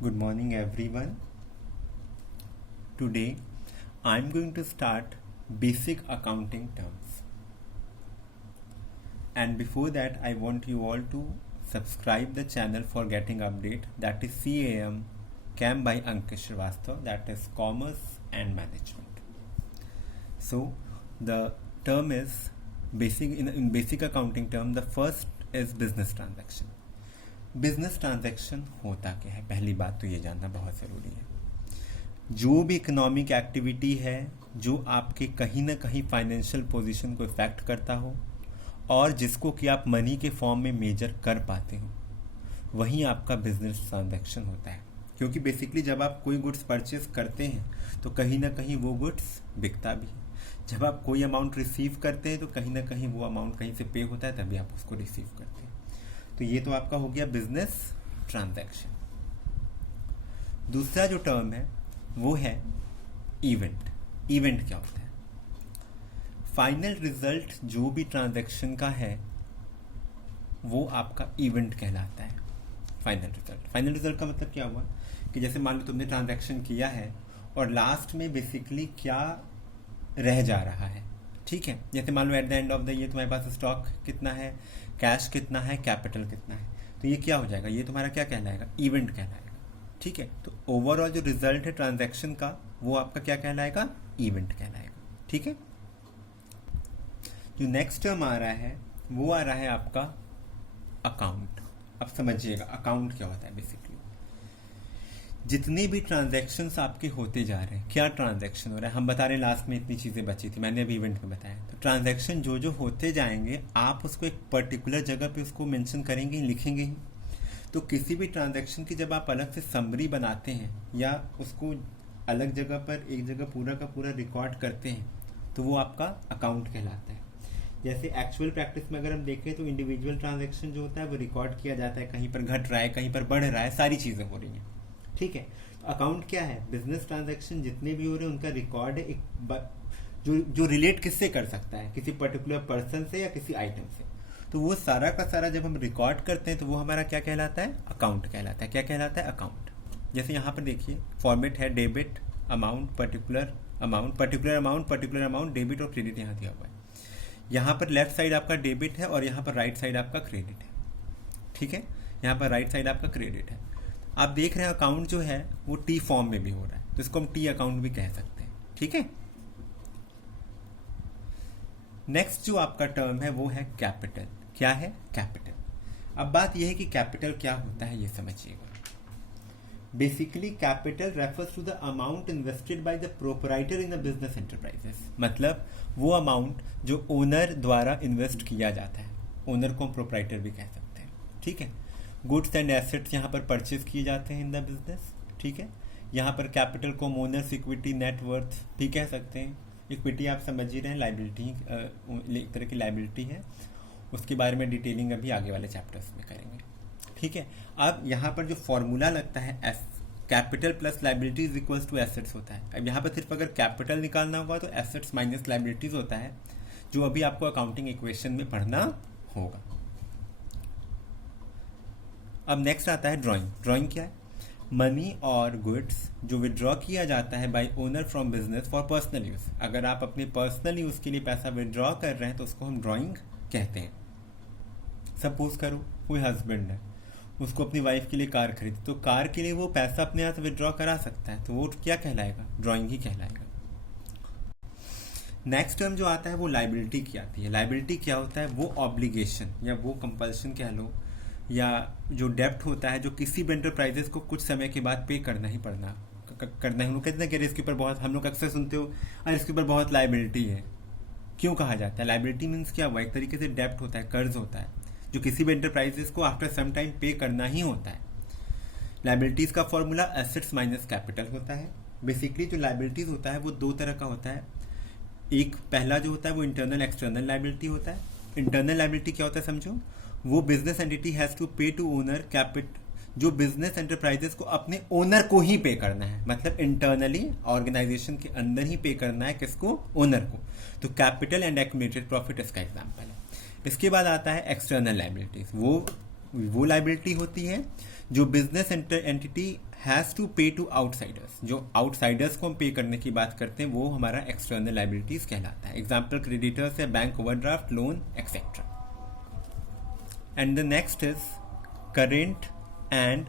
Good morning, everyone. Today, I'm going to start basic accounting terms. And before that, I want you all to subscribe the channel for getting update. That is CAM by Ankit Shrivastava. That is Commerce and Management. So, the term is basic in basic accounting term. The first is business transaction. Business transaction होता क्या है, पहली बात तो ये जानना बहुत ज़रूरी है। जो भी इकोनॉमिक एक्टिविटी है जो आपके कहीं ना कहीं फाइनेंशियल पोजीशन को इफेक्ट करता हो और जिसको कि आप मनी के फॉर्म में मेजर कर पाते हो, वही आपका बिजनेस ट्रांजैक्शन होता है। क्योंकि बेसिकली जब आप कोई गुड्स परचेज करते हैं तो कहीं ना कहीं वो गुड्स बिकता भी है। जब आप कोई अमाउंट रिसीव करते हैं तो कहीं ना कहीं वो अमाउंट कहीं से पे होता है, तभी आप उसको रिसीव करते हैं। तो ये तो आपका हो गया बिजनेस ट्रांजैक्शन। दूसरा जो टर्म है वो है इवेंट। इवेंट क्या होता है? फाइनल रिजल्ट जो भी ट्रांजैक्शन का है वो आपका इवेंट कहलाता है। फाइनल रिजल्ट का मतलब क्या हुआ कि जैसे मान लो तुमने ट्रांजैक्शन किया है और लास्ट में बेसिकली क्या रह जा रहा है, ठीक है। जैसे मान लो at the end of the year तुम्हारे पास स्टॉक कितना है, कैश कितना है, कैपिटल कितना है, तो ये क्या हो जाएगा, ये तुम्हारा क्या कहलाएगा, इवेंट कहलाएगा, ठीक है। तो ओवरऑल जो रिजल्ट है ट्रांजैक्शन का वो आपका क्या कहलाएगा, इवेंट कहलाएगा, ठीक है। जो नेक्स्ट टर्म आ रहा है वो आ रहा है आपका अकाउंट। अब समझिएगा अकाउंट क्या होता है। बेसिकली जितने भी ट्रांजैक्शंस आपके होते जा रहे हैं, क्या ट्रांजैक्शन हो रहा है हम बता रहे हैं, लास्ट में इतनी चीज़ें बची थी, मैंने अभी इवेंट में बताया। तो ट्रांजैक्शन जो जो होते जाएंगे आप उसको एक पर्टिकुलर जगह पे उसको मेंशन करेंगे, लिखेंगे ही। तो किसी भी ट्रांजैक्शन की जब आप अलग से समरी बनाते हैं या उसको अलग जगह पर एक जगह पूरा का पूरा रिकॉर्ड करते हैं तो वो आपका अकाउंट कहलाता है। जैसे एक्चुअल प्रैक्टिस में अगर हम देखें तो इंडिविजुअल ट्रांजैक्शन जो होता है वो रिकॉर्ड किया जाता है, कहीं पर घट रहा है, कहीं पर बढ़ रहा है, सारी चीज़ें हो रही हैं, ठीक है। तो अकाउंट क्या है, बिजनेस ट्रांजैक्शन जितने भी हो रहे हैं उनका रिकॉर्ड है, एक जो रिलेट किससे कर सकता है, किसी पर्टिकुलर पर्सन से या किसी आइटम से। तो वो सारा का सारा जब हम रिकॉर्ड करते हैं तो वो हमारा क्या कहलाता है, अकाउंट कहलाता है। क्या कहलाता है, अकाउंट। जैसे यहाँ पर देखिए फॉर्मेट है debit amount, particular amount, particular amount, particular amount, debit और क्रेडिट यहाँ दिया हुआ है। यहाँ पर लेफ्ट साइड आपका डेबिट है और यहाँ पर राइट साइड आपका क्रेडिट है, ठीक है। यहाँ पर राइट साइड आपका क्रेडिट है। आप देख रहे हैं अकाउंट जो है वो टी फॉर्म में भी हो रहा है, तो इसको हम टी अकाउंट भी कह सकते हैं, ठीक है। नेक्स्ट जो आपका टर्म है वो है कैपिटल। क्या है, कैपिटल। अब बात यह है कि कैपिटल क्या होता है ये समझिएगा। Basically capital refers to the amount invested by the proprietor in the business enterprises. मतलब वो अमाउंट जो ओनर द्वारा इन्वेस्ट किया जाता है, ओनर को हम प्रोपराइटर भी कह सकते हैं, ठीक है। गुड्स एंड एसेट्स यहाँ पर परचेज किए जाते हैं इन द बिजनेस, ठीक है। यहाँ पर कैपिटल को ओनर्स इक्विटी, नेटवर्थ भी कह सकते हैं। इक्विटी आप समझ ही रहे हैं, लाइबिलिटी, एक तरह की लाइबिलिटी है, उसके बारे में डिटेलिंग अभी आगे वाले चैप्टर्स में करेंगे, ठीक है। अब यहाँ पर जो फॉर्मूला लगता है capital plus liability is equals to assets होता है। अब यहाँ पर सिर्फ अगर कैपिटल निकालना होगा तो एसेट्स माइनस लाइबिलिटीज होता है, जो अभी आपको अकाउंटिंग इक्वेशन में पढ़ना होगा। अब नेक्स्ट आता है ड्राइंग। ड्राइंग क्या है, मनी और गुड्स जो विड्रॉ किया जाता है bye owner from business for personal use. अगर आप अपने पर्सनल यूज के लिए पैसा विड्रॉ कर रहे हैं तो उसको हम ड्राइंग कहते हैं। सपोज करो कोई हस्बैंड है, उसको अपनी वाइफ के लिए कार खरीदी, तो कार के लिए वो पैसा अपने यहाँ से विड्रॉ करा सकता है, तो वो क्या कहलाएगा, ड्राइंग ही कहलाएगा। नेक्स्ट टर्म जो आता है वो लाइबिलिटी की आती है। लाइबिलिटी क्या होता है, वो ऑब्लिगेशन या वो कंपल्शन कह लो, या जो डेप्ट होता है जो किसी भी एंटरप्राइजेस को कुछ समय के बाद पे करना ही पड़ना करना ही। कहते हैं कि इसके ऊपर बहुत, हम लोग अक्सर सुनते हो अरे इसके ऊपर बहुत लाइबिलिटी है। क्यों कहा जाता है, लाइबिलिटी मीन्स क्या हुआ, एक तरीके से डेप्ट होता है, कर्ज होता है, जो किसी भी एंटरप्राइजेस को आफ्टर सम टाइम पे करना ही होता है। लाइबिलिटीज का फॉर्मूला एसेट्स माइनस कैपिटल होता है। बेसिकली जो लाइबिलिटीज होता है वो दो तरह का होता है। एक पहला जो होता है वो इंटरनल एक्सटर्नल लाइबिलिटी होता है। इंटरनल लाइबिलिटी क्या होता है समझो, वो बिजनेस एंटिटी हैज टू पे टू ओनर कैपिटल, जो बिजनेस एंटरप्राइजेस को अपने ओनर को ही पे करना है, मतलब इंटरनली ऑर्गेनाइजेशन के अंदर ही पे करना है, किसको, ओनर को। तो कैपिटल एंड एक्यूमुलेटेड प्रॉफिट इसका एग्जांपल है। इसके बाद आता है एक्सटर्नल लाइबिलिटीज। वो लाइबिलिटी होती है जो बिजनेस एंटिटी हैज़ टू पे टू आउटसाइडर्स, जो आउटसाइडर्स को हम पे करने की बात करते हैं वो हमारा एक्सटर्नल लाइबिलिटीज कहलाता है. एग्जाम्पल क्रेडिटर्स है bank overdraft, loan etcetera. And the next is current and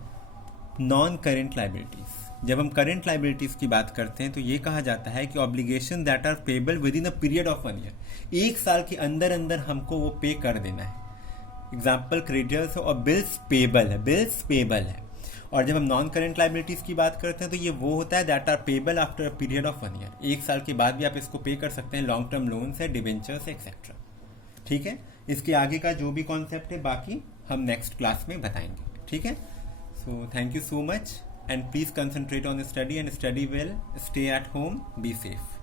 non current liabilities. जब हम करेंट लाइबिलिटीज की बात करते हैं तो ये कहा जाता है कि obligation that are payable within a period of 1 year, 1 साल के अंदर अंदर हमको वो पे कर देना है. एग्जाम्पल क्रेडिटर्स और बिल्स पेबल है, बिल्स पेबल है. और जब हम नॉन करेंट लाइबिलिटीज की बात करते हैं तो ये वो होता है that are payable after a period of 1 year, 1 साल के बाद भी आप इसको पे कर सकते हैं. लॉन्ग टर्म लोन्स है, डिवेंचर्स एक्सेट्रा. ठीक है, इसके आगे का जो भी कॉन्सेप्ट है बाकी हम नेक्स्ट क्लास में बताएंगे. ठीक है, so thank you so much and please concentrate on the study and study well. Stay at home, be safe.